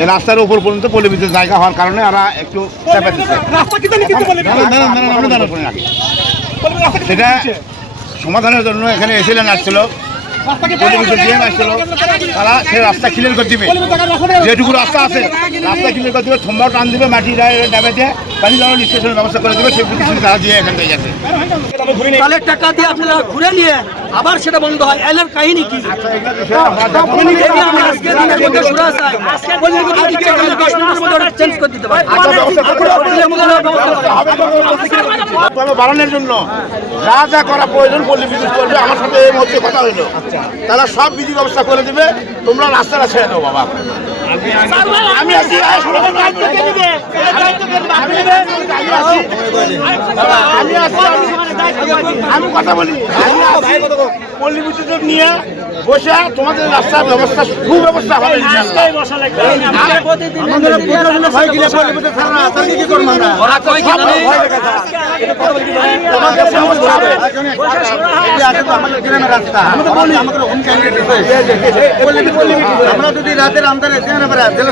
এই রাস্তার উপর পর্যন্ত পল্লী বিদ্যুৎ জায়গা হওয়ার কারণে ওরা একটু সেটা সমাধানের জন্য এখানে এসিলেন আসছিল, তারা সে রাস্তা ক্লিয়ার করে দিবে, যেটুকু রাস্তা আছে রাস্তা ক্লিয়ার করে দিবে, থম্বাও টান দিবে, মাটি ড্যামে দিয়ে পানি জল নিষ্কাশনের ব্যবস্থা করে দেবে, সেই প্রতিশ্রুতি তারা দিয়ে এখান থেকে গেছে। তাহলে টাকা দিয়ে আপনারা ঘুরে নিয়ে আবার সেটা বন্ধ হয়, এলের কাহিনী কি? বাড়ানোর জন্য যা যা করা প্রয়োজন পল্লী বিদ্যুৎ করবে, আমার সাথে এই মুহূর্তে কথা হইলো, তারা সব বিধি ব্যবস্থা করে দেবে, তোমরা রাস্তাটা ছেড়ে দাও বাবা। আমি আছি, আমি কথা বলি, পল্লী বিদ্যুৎ নিয়ে বসে তোমাদের রাস্তার ব্যবস্থা সুব্যবস্থা হবে। আমরা যদি রাতের আমদারে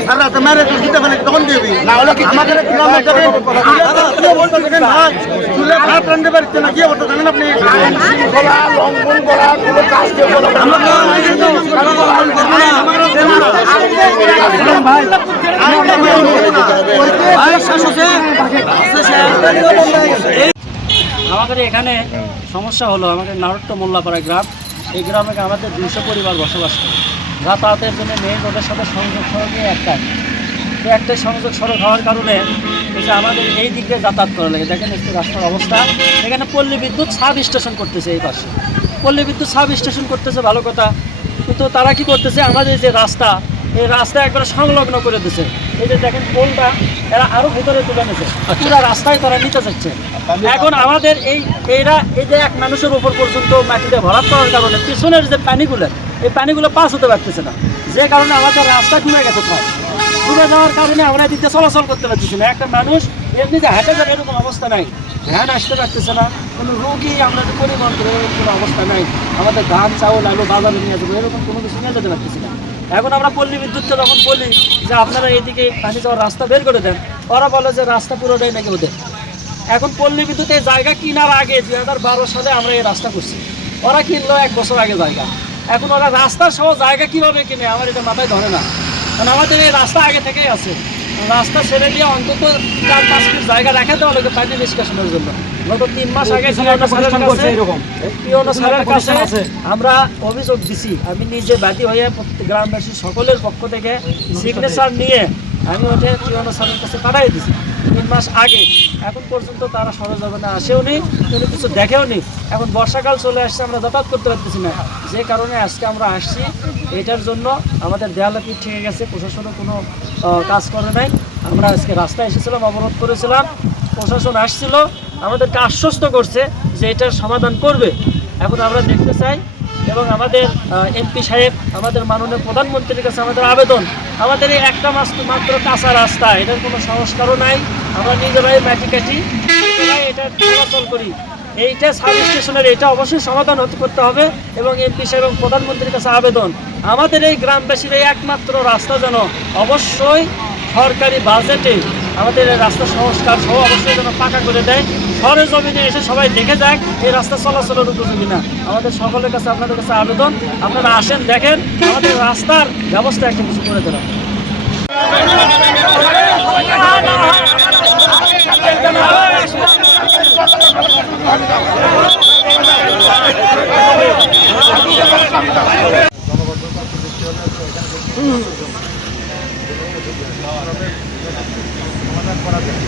সারা রাত মেরে দিতে পারি তখন দিবি না হলে কি আমাদের গ্রামে যাবেন চুলে খারাপ রাখতে পারছে না, কি অবস্থা জানেন আপনি? লঙ্ঘন করা কোনো কাজ আমাদের এখানে সমস্যা হলো, আমাদের নারট্য মোল্লাপাড়া গ্রাম, এই গ্রামে আমাদের 200 পরিবার বসবাস করে। যাতায়াতের জন্য মেইন রোডের সাথে সংযোগ সড়কে একটাই সংযোগ সড়ক হওয়ার কারণে হচ্ছে আমাদের এই দিক দিয়ে যাতায়াত করা লাগে। দেখেন একটু রাস্তার অবস্থা, এখানে পল্লী বিদ্যুৎ সাব স্টেশন করতেছে, এই পাশে পল্লী বিদ্যুৎ সাব স্টেশন করতেছে, ভালো কথা, কিন্তু তারা কি করতেছে, আমাদের যে রাস্তা, এই রাস্তা একবার সংলগ্ন করে দিচ্ছে। এই যে দেখেন পোলটা এরা আরো ভিতরে তুলে নিচ্ছে, পুরো রাস্তায় তারা নিতে চাচ্ছে। এখন আমাদের এই যে এক মানুষের উপর পর্যন্ত মাটিতে ভরাট করার কারণে পিছনের যে পানিগুলো, এই পানিগুলো পাস হতে পারতেছে না, যে কারণে আমাদের রাস্তা ডুবে গেছে। ডুবে যাওয়ার কারণে আমরা দিতে চলাচল করতে পারতেছি না। একটা মানুষ এমনি যে হাঁটে যাবে এরকম অবস্থা নাই, ভ্যান আসতে পারতেছে না, কোনো রোগী আমরা যে পরিবহন করে এরকম কোনো অবস্থা নাই, আমাদের ধান চাউল আলু বাজারে নিয়ে যাবো এরকম কোনো কিছু নিয়ে যেতে পারতেছি না। এখন আমরা পল্লী বিদ্যুৎকে যখন বলি যে আপনারা এইদিকে পানি যাওয়ার রাস্তা বের করে দেন, ওরা বলে যে রাস্তা পুরোটাই নাকি ওদের। এখন পল্লী বিদ্যুৎ এই জায়গা কেনার আগে 2012 সালে আমরা এই রাস্তা করছি, ওরা কিনলো 1 বছর আগে জায়গা। এখন ওরা রাস্তার সহ জায়গা কীভাবে কিনে আমার এটা মাথায় ধরে না, কারণ আমাদের এই রাস্তা আগে থেকেই আছে। রাস্তা ছেড়ে দিয়ে অন্তত 4-5 ফিট জায়গা রেখে দেওয়া লোকের পানি নিষ্কাশনের জন্য। গত 3 মাস আগে স্যারের কাছে আমরা অভিযোগ দিছি, আমি নিজে বাদী হয়ে গ্রামবাসী সকলের পক্ষ থেকে সিগনেচার নিয়ে আমি ওটা পিওনো স্যারের কাছে পাঠিয়ে দিছি 3 মাস আগে। এখন পর্যন্ত তারা সরজমিনে আসেও নি, কোনো কিছু দেখেও নি। এখন বর্ষাকাল চলে আসছে, আমরা যাতায়াত করতে পারতেছি না, যে কারণে আজকে আমরা আসছি। এটার জন্য আমাদের দেয়ালে পিঠ ঠেকে গেছে, প্রশাসনও কোনো কাজ করে নাই। আমরা আজকে রাস্তায় এসেছিলাম, অবরোধ করেছিলাম, প্রশাসন আসছিল, আমাদেরকে আশ্বস্ত করছে যে এটার সমাধান করবে। এখন আমরা দেখতে চাই, এবং আমাদের এমপি সাহেব, আমাদের মাননীয় প্রধানমন্ত্রীর কাছে আমাদের আবেদন, আমাদের এই একটা মাত্র কাঁচা রাস্তা, এটার কোনো সংস্কারও নাই, আমরা নিজেরাই মাটি কাটি এটা চলাচল করি, এইটা সাব স্টেশনের এটা অবশ্যই সমাধান করতে হবে। এবং এমপি সাহেব এবং প্রধানমন্ত্রীর কাছে আবেদন, আমাদের এই গ্রামবাসীর এই একমাত্র রাস্তা যেন অবশ্যই সরকারি বাজেটে আমাদের এই রাস্তা সংস্কার সহ অবশ্যই যেন পাকা করে দেয়। সরেজমিনে এসে সবাই দেখে যাক এই রাস্তা চলাচলের উপযোগী না। আমাদের সকলের কাছে আপনাদের কাছে আবেদন, আপনারা আসেন, দেখেন, আমাদের রাস্তার ব্যবস্থা একটা কিছু করে দেবেন। সমাধান করা যায়।